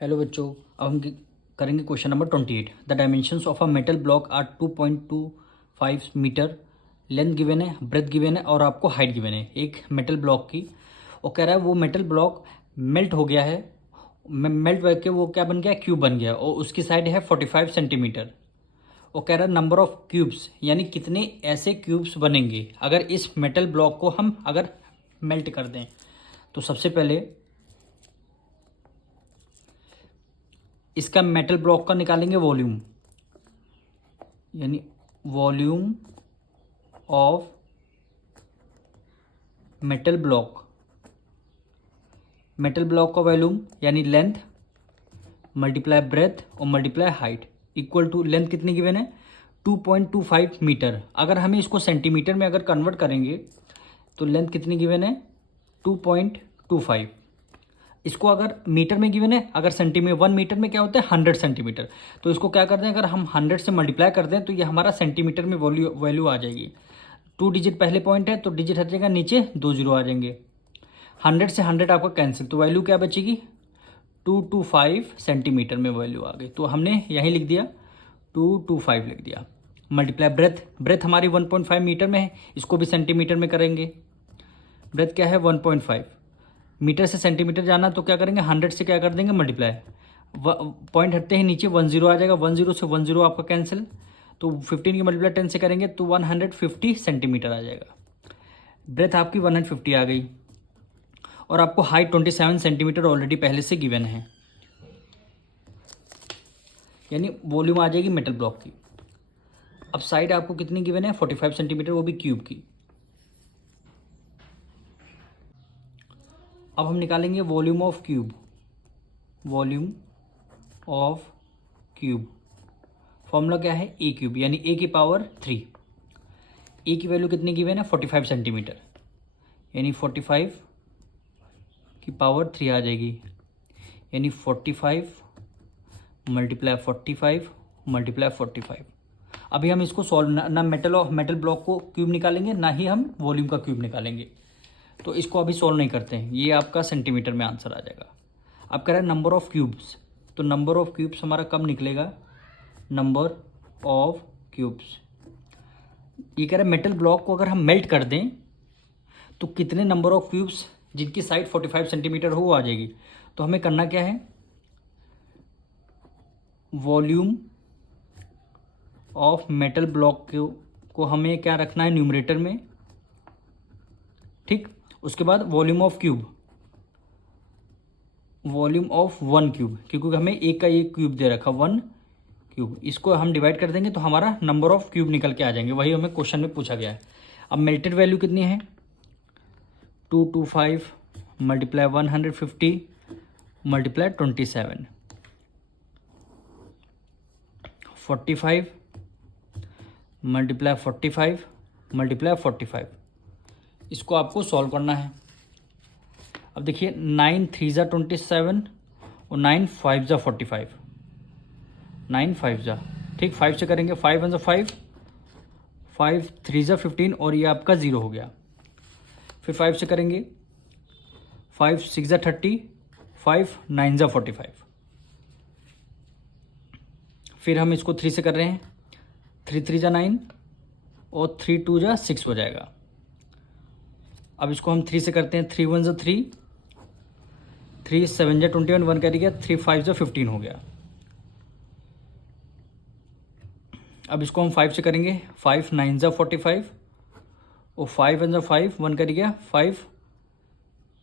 Hello बच्चों, अब हम करेंगे question number 28। The dimensions of a metal block are 2.25 metre. Length given है, ब्रेथ गिवन है और आपको हाइट गिवन है एक मेटल ब्लॉक की। वो कह रहा है वो मेटल ब्लॉक मेल्ट हो गया है, मेल्ट करके वो क्या बन गया, क्यूब बन गया और उसकी साइड है 45 सेंटीमीटर। वो कह रहा है नंबर ऑफ क्यूब्स, यानी कितने ऐसे क्यूब्स बनेंगे अगर इस मेटल ब्लॉक को हम अगर मेल्ट कर दें। तो सबसे पहले इसका मेटल ब्लॉक का निकालेंगे वॉल्यूम, यानी volume of metal block. Metal block का वॉल्यूम यानी लेंथ मल्टीप्लाई ब्रेथ और multiply height equal to length कितनी गिवन है 2.25 मीटर। अगर हमें इसको सेंटीमीटर में अगर कन्वर्ट करेंगे तो लेंथ कितनी गिवन है 2.25। इसको अगर मीटर में गिवन है, अगर सेंटीमीटर 1 मीटर में क्या होता है 100 सेंटीमीटर। तो इसको क्या करते हैं, अगर हम 100 से मल्टीप्लाई कर दें तो ये हमारा सेंटीमीटर में वैल्यू आ जाएगी। 2 डिजिट पहले पॉइंट है तो डिजिट हट जाएगा, नीचे 2 जीरो आ जाएंगे। 100 से 100 आपका कैंसिल, तो वैल्यू क्या बचेगी 225 सेंटीमीटर में वैल्यू आ गई। तो हमने यहीं लिख दिया 225 लिख दिया। मल्टीप्लाई ब्रेथ, ब्रेथ हमारी 1.5 मीटर में है, इसको भी सेंटीमीटर में करेंगे। ब्रेथ क्या है 1.5, मीटर से सेंटीमीटर जाना तो क्या करेंगे 100 से क्या कर देंगे मल्टीप्लाई, पॉइंट हटते ही नीचे 1 जीरो आ जाएगा, 1 जीरो से 1 जीरो आपका कैंसिल। तो 15 की मल्टीप्लाई 10 से करेंगे तो 150 सेंटीमीटर आ जाएगा। ब्रेथ आपकी 150 आ गई और आपको हाइट 27 सेंटीमीटर ऑलरेडी पहले से गिवन है, यानी वॉल्यूम आ जाएगी मेटल ब्लॉक की। अब साइड आपको कितनी गिवन है 45 सेंटीमीटर, वो भी क्यूब की। अब हम निकालेंगे volume of cube. Volume of cube formula क्या है ए क्यूब, यानी ए की पावर 3। ए की वैल्यू कितनी गिवन है 45 सेंटीमीटर, यानी 45 की पावर 3 आ जाएगी, यानी 45 मल्टीप्लाई 45 मल्टीप्लाई 45। अभी हम इसको सॉल्व ना मेटल ब्लॉक को क्यूब निकालेंगे, ना ही हम वॉल्यूम का क्यूब निकालेंगे। तो इसको अभी सॉल्व नहीं करते हैं, ये आपका सेंटीमीटर में आंसर आ जाएगा। अब कह रहा है नंबर ऑफ क्यूब्स, तो नंबर ऑफ क्यूब्स हमारा कब निकलेगा, नंबर ऑफ क्यूब्स। ये कह रहा है मेटल ब्लॉक को अगर हम मेल्ट कर दें तो कितने नंबर ऑफ क्यूब्स जिनकी साइड 45 सेंटीमीटर हो वो आ जाएगी। तो हमें करना क्या है, वॉल्यूम ऑफ मेटल ब्लॉक को हमें क्या रखना है न्यूमरेटर में, ठीक। उसके बाद volume of cube, volume of 1 cube, क्योंकि हमें एक का एक क्यूब दे रखा 1 क्यूब, इसको हम डिवाइड कर देंगे तो हमारा नंबर ऑफ क्यूब निकल के आ जाएंगे। वही हमें क्वेश्चन में पूछा गया है। अब मेल्टेड वैल्यू कितनी है 225 मल्टीप्लाई 150 मल्टीप्लाई 27, 45 मल्टीप्लाई 45 मल्टीप्लाई 45। इसको आपको सॉल्व करना है। अब देखिए 9 3 ज़ा 27 और 9 5 ज़ा 45, 9 5 ज़ा, ठीक। 5 से करेंगे 5 1 ज़ा 5, 5 3 ज़ा 15 और ये आपका 0 हो गया। फिर 5 से करेंगे 5 6 ज़ा 30, 5 9 ज़ा 45। फिर हम इसको 3 से कर रहे हैं, 3 3 ज़ा 9 और 3 2 ज़ा 6 हो जाएगा। अब इसको हम 3 से करते हैं, 3 1 ज़ा 3, 3 7 ज़ा 21, 1 कैरी गया, 3 5 ज़ा 15 हो गया। अब इसको हम 5 से करेंगे, 5 9 ज़ा 45 और 5 1 ज़ा 5, 1 कैरी गया, 5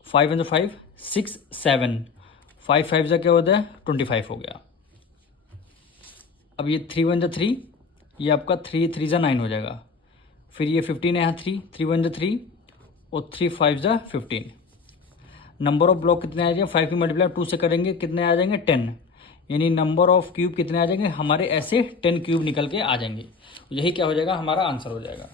5 1 ज़ा 5 6 7, 5 5 ज़ा क्या होता है 25 हो गया। अब ये 3 1 ज़ा 3, ये आपका 3 3 ज़ा 9 हो जाएगा। फिर ये 15 है यहाँ 3 1 ज़ा 3 और 3 5 ज़ा 15। नंबर ऑफ ब्लॉक कितने आ जाएंगे 5 की मल्टीप्लाई 2 से करेंगे कितने आ जाएंगे 10, यानी नंबर ऑफ क्यूब कितने आ जाएंगे हमारे ऐसे 10 क्यूब निकल के आ जाएंगे। यही क्या हो जाएगा हमारा आंसर हो जाएगा।